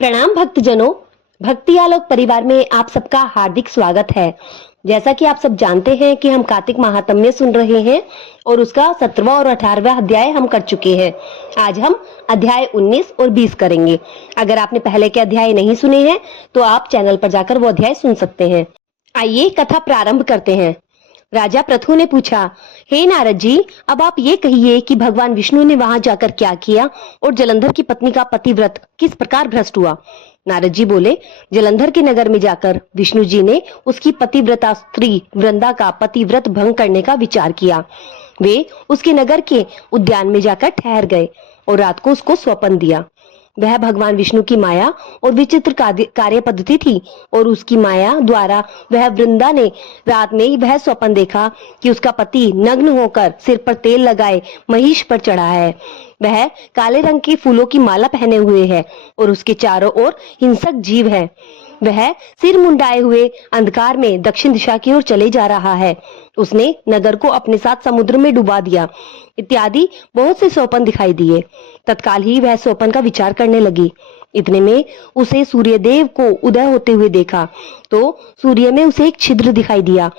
प्रणाम भक्तजनों। भक्ति आलोक परिवार में आप सबका हार्दिक स्वागत है। जैसा कि आप सब जानते हैं कि हम कार्तिक महात्म्य सुन रहे हैं और उसका 17वां और 18वां अध्याय हम कर चुके हैं। आज हम अध्याय 19 और 20 करेंगे। अगर आपने पहले के अध्याय नहीं सुने हैं तो आप चैनल पर जाकर वो अध्याय सुन सकते हैं। आइए कथा प्रारंभ करते हैं। राजा पृथु ने पूछा, हे नारद जी, अब आप ये कहिए कि भगवान विष्णु ने वहां जाकर क्या किया और जलंधर की पत्नी का पतिव्रत किस प्रकार भ्रष्ट हुआ। नारद जी बोले, जलंधर के नगर में जाकर विष्णु जी ने उसकी पतिव्रता स्त्री वृंदा का पतिव्रत भंग करने का विचार किया। वे उसके नगर के उद्यान में जाकर ठहर गए और रात को उसको स्वप्न दिया। वह भगवान विष्णु की माया और विचित्र कार्य पद्धति थी और उसकी माया द्वारा वह वृंदा ने रात में ही वह स्वप्न देखा कि उसका पति नग्न होकर सिर पर तेल लगाए महिष पर चढ़ा है। वह काले रंग के फूलों की माला पहने हुए है और उसके चारों ओर हिंसक जीव है। वह सिर मुंडाए हुए अंधकार में दक्षिण दिशा की ओर चले जा रहा है। उसने नगर को अपने साथ समुद्र में डुबा दिया इत्यादि बहुत से स्वप्न दिखाई दिए। तत्काल ही वह स्वप्न का विचार करने लगी। इतने में उसे सूर्यदेव को उदय होते हुए देखा तो सूर्य में उसे एक छिद्र दिखाई दिया।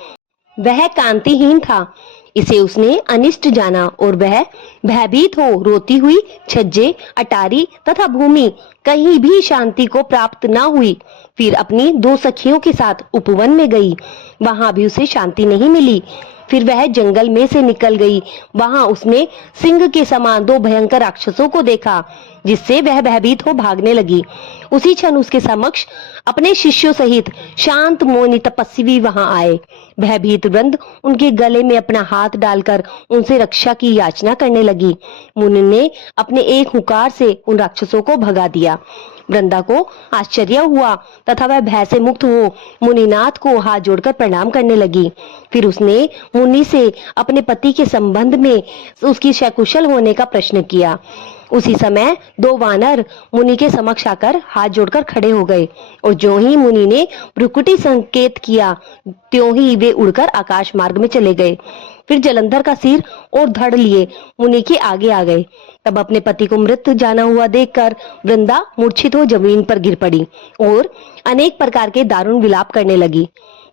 वह कांतिहीन था। इसे उसने अनिष्ट जाना और वह भयभीत हो रोती हुई छज्जे, अटारी तथा भूमि कहीं भी शांति को प्राप्त न हुई। फिर अपनी दो सखियों के साथ उपवन में गई। वहां भी उसे शांति नहीं मिली। फिर वह जंगल में से निकल गई। वहां उसने सिंह के समान दो भयंकर राक्षसों को देखा, जिससे वह भयभीत हो भागने लगी। उसी क्षण उसके समक्ष अपने शिष्यों सहित शांत मौनी तपस्वी वहां आए। भयभीत वृंद उनके गले में अपना हाथ डालकर उनसे रक्षा की याचना करने लगी। मुनि ने अपने एक हुंकार से उन राक्षसों को भगा दिया। वृंदा को आश्चर्य हुआ तथा वह भय से मुक्त हो मुनिनाथ को हाथ जोड़कर प्रणाम करने लगी। फिर उसने मुनि से अपने पति के संबंध में उसकी सकुशल होने का प्रश्न किया। उसी समय दो वानर मुनि के समक्ष आकर हाथ जोड़कर खड़े हो गए और जो ही मुनि ने भ्रुकुटी संकेत किया त्यों ही वे उड़कर आकाश मार्ग में चले गए। फिर जलंधर का सिर और धड़ लिए मुनि के आगे आ गए। तब अपने पति को मृत जाना हुआ देखकर वृंदा मूर्छित हो जमीन पर गिर पड़ी और अनेक प्रकार के दारुण विलाप करने लगी।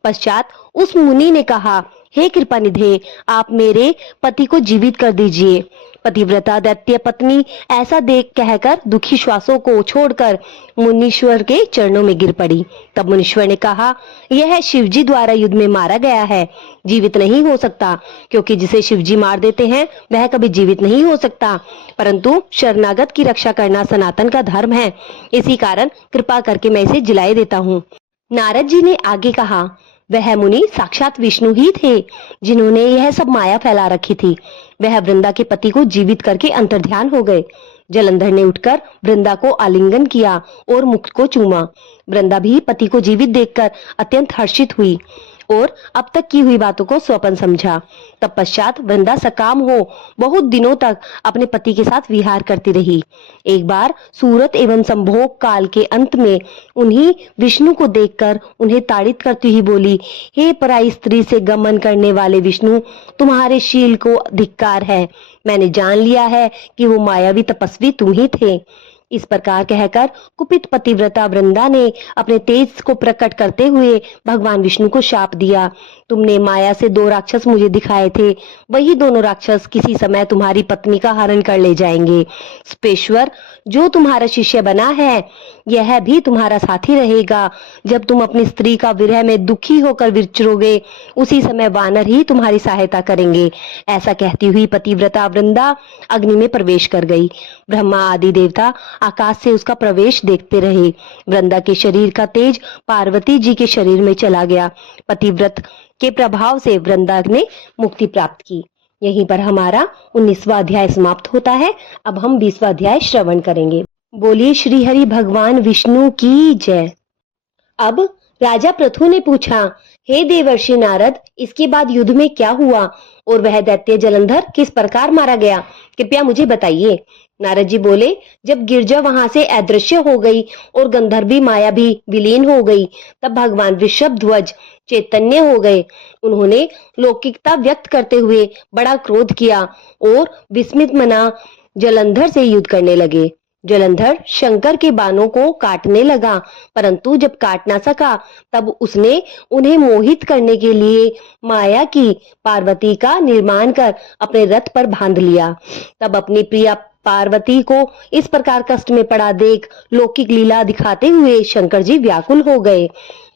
पश्चात उस मुनि ने कहा, हे कृपा निधे, आप मेरे पति को जीवित कर दीजिए। पतिव्रता दैत्य पत्नी ऐसा देख कहकर दुखी श्वासों को छोड़कर मुनीश्वर के चरणों में गिर पड़ी। तब मुनीश्वर ने कहा, यह शिवजी द्वारा युद्ध में मारा गया है, जीवित नहीं हो सकता, क्योंकि जिसे शिवजी मार देते हैं वह कभी जीवित नहीं हो सकता। परंतु शरणागत की रक्षा करना सनातन का धर्म है, इसी कारण कृपा करके मैं इसे जिलाए देता हूँ। नारद जी ने आगे कहा, वह मुनि साक्षात विष्णु ही थे जिन्होंने यह सब माया फैला रखी थी। वह वृंदा के पति को जीवित करके अंतर्ध्यान हो गए। जलंधर ने उठकर वृंदा को आलिंगन किया और मुख को चूमा। वृंदा भी पति को जीवित देखकर अत्यंत हर्षित हुई और अब तक की हुई बातों को स्वप्न समझा। तत्पश्चात वृंदा सकाम हो बहुत दिनों तक अपने पति के साथ विहार करती रही। एक बार सूरत एवं संभोग काल के अंत में उन्हीं विष्णु को देखकर उन्हें ताड़ित करती हुई बोली, हे पराई स्त्री से गमन करने वाले विष्णु, तुम्हारे शील को धिक्कार है। मैंने जान लिया है कि वो मायावी तपस्वी तुम ही थे। इस प्रकार कहकर कुपित पतिव्रता वृंदा ने अपने तेज को प्रकट करते हुए भगवान विष्णु को शाप दिया। तुमने माया से दो राक्षस मुझे दिखाए थे, वही दोनों राक्षस किसी समय तुम्हारी पत्नी का हरण कर ले जाएंगे। स्पेश्वर जो तुम्हारा शिष्य बना है यह भी तुम्हारा साथी रहेगा। जब तुम अपनी स्त्री का विरह में दुखी होकर विचरोगे उसी समय वानर ही तुम्हारी सहायता करेंगे। ऐसा कहती हुई पतिव्रता वृंदा अग्नि में प्रवेश कर गई। ब्रह्मा आदि देवता आकाश से उसका प्रवेश देखते रहे। वृंदा के शरीर का तेज पार्वती जी के शरीर में चला गया। पतिव्रत के प्रभाव से वृंदा ने मुक्ति प्राप्त की। यहीं पर हमारा 19वां अध्याय समाप्त होता है। अब हम 20वां अध्याय श्रवण करेंगे। बोलिए श्री हरि भगवान विष्णु की जय। अब राजा पृथु ने पूछा, हे देवर्षि नारद, इसके बाद युद्ध में क्या हुआ और वह दैत्य जलंधर किस प्रकार मारा गया, कृपया मुझे बताइए। नारद जी बोले, जब गिरजा वहां से अदृश्य हो गई और गंधर्वी माया भी विलीन हो गई, तब भगवान वृषभ ध्वज चैतन्य हो गए। उन्होंने लौकिकता व्यक्त करते हुए बड़ा क्रोध किया और विस्मित मना जलंधर से युद्ध करने लगे। जलंधर शंकर के बाणों को काटने लगा, परंतु जब काट ना सका तब उसने उन्हें मोहित करने के लिए माया की पार्वती का निर्माण कर अपने रथ पर बांध लिया। तब अपनी प्रिया पार्वती को इस प्रकार कष्ट में पड़ा देख लौकिक लीला दिखाते हुए शंकर जी व्याकुल हो गए।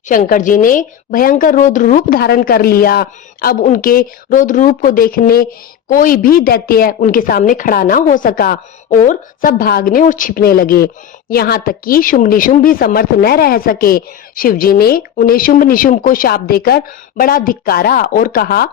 शंकर जी ने भयंकर रौद्र रूप धारण कर लिया। अब उनके रौद्र रूप को देखने कोई भी दैत्य उनके सामने खड़ा ना हो सका और सब भागने और छिपने लगे। यहाँ तक कि शुंभ निशुंभ भी समर्थ न रह सके। शिवजी ने उन्हें शुंभ निशुंभ को शाप देकर बड़ा धिक्कारा और कहा,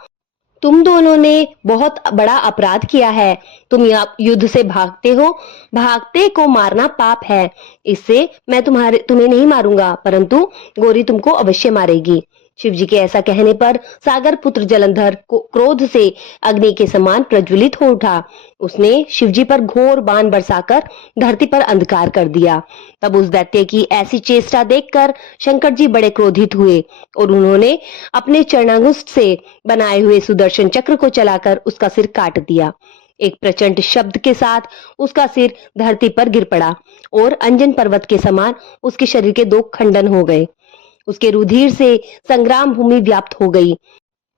तुम दोनों ने बहुत बड़ा अपराध किया है। तुम युद्ध से भागते हो, भागते को मारना पाप है। इससे मैं तुम्हें नहीं मारूंगा, परंतु गौरी तुमको अवश्य मारेगी। शिवजी के ऐसा कहने पर सागर पुत्र जलंधर को क्रोध से अग्नि के समान प्रज्वलित हो उठा। उसने शिवजी पर घोर बाण बरसाकर धरती पर अंधकार कर दिया। तब उस दैत्य की ऐसी चेष्टा देखकर शंकर जी बड़े क्रोधित हुए और उन्होंने अपने चरणांगुष्ठ से बनाए हुए सुदर्शन चक्र को चलाकर उसका सिर काट दिया। एक प्रचंड शब्द के साथ उसका सिर धरती पर गिर पड़ा और अंजन पर्वत के समान उसके शरीर के दो खंडन हो गए। उसके रुधिर से संग्राम भूमि व्याप्त हो गई।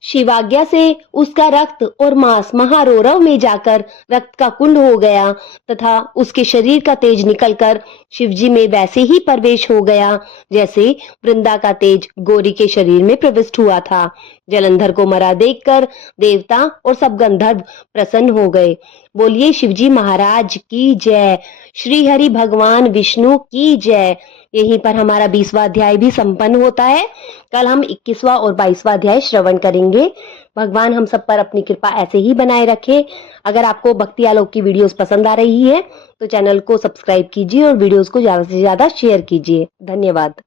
शिवाज्ञा से उसका रक्त और मांस महारोरव में जाकर रक्त का कुंड हो गया तथा उसके शरीर का तेज निकलकर शिवजी में वैसे ही प्रवेश हो गया जैसे वृंदा का तेज गौरी के शरीर में प्रविष्ट हुआ था। जलंधर को मरा देखकर देवता और सब गंधर्व प्रसन्न हो गए। बोलिए शिवजी महाराज की जय, श्री हरि भगवान विष्णु की जय। यहीं पर हमारा 20वां अध्याय भी संपन्न होता है। कल हम 21वां और 22वां अध्याय श्रवण करेंगे। भगवान हम सब पर अपनी कृपा ऐसे ही बनाए रखे। अगर आपको भक्ति आलोक की वीडियोस पसंद आ रही है तो चैनल को सब्सक्राइब कीजिए और वीडियोस को ज्यादा से ज्यादा शेयर कीजिए। धन्यवाद।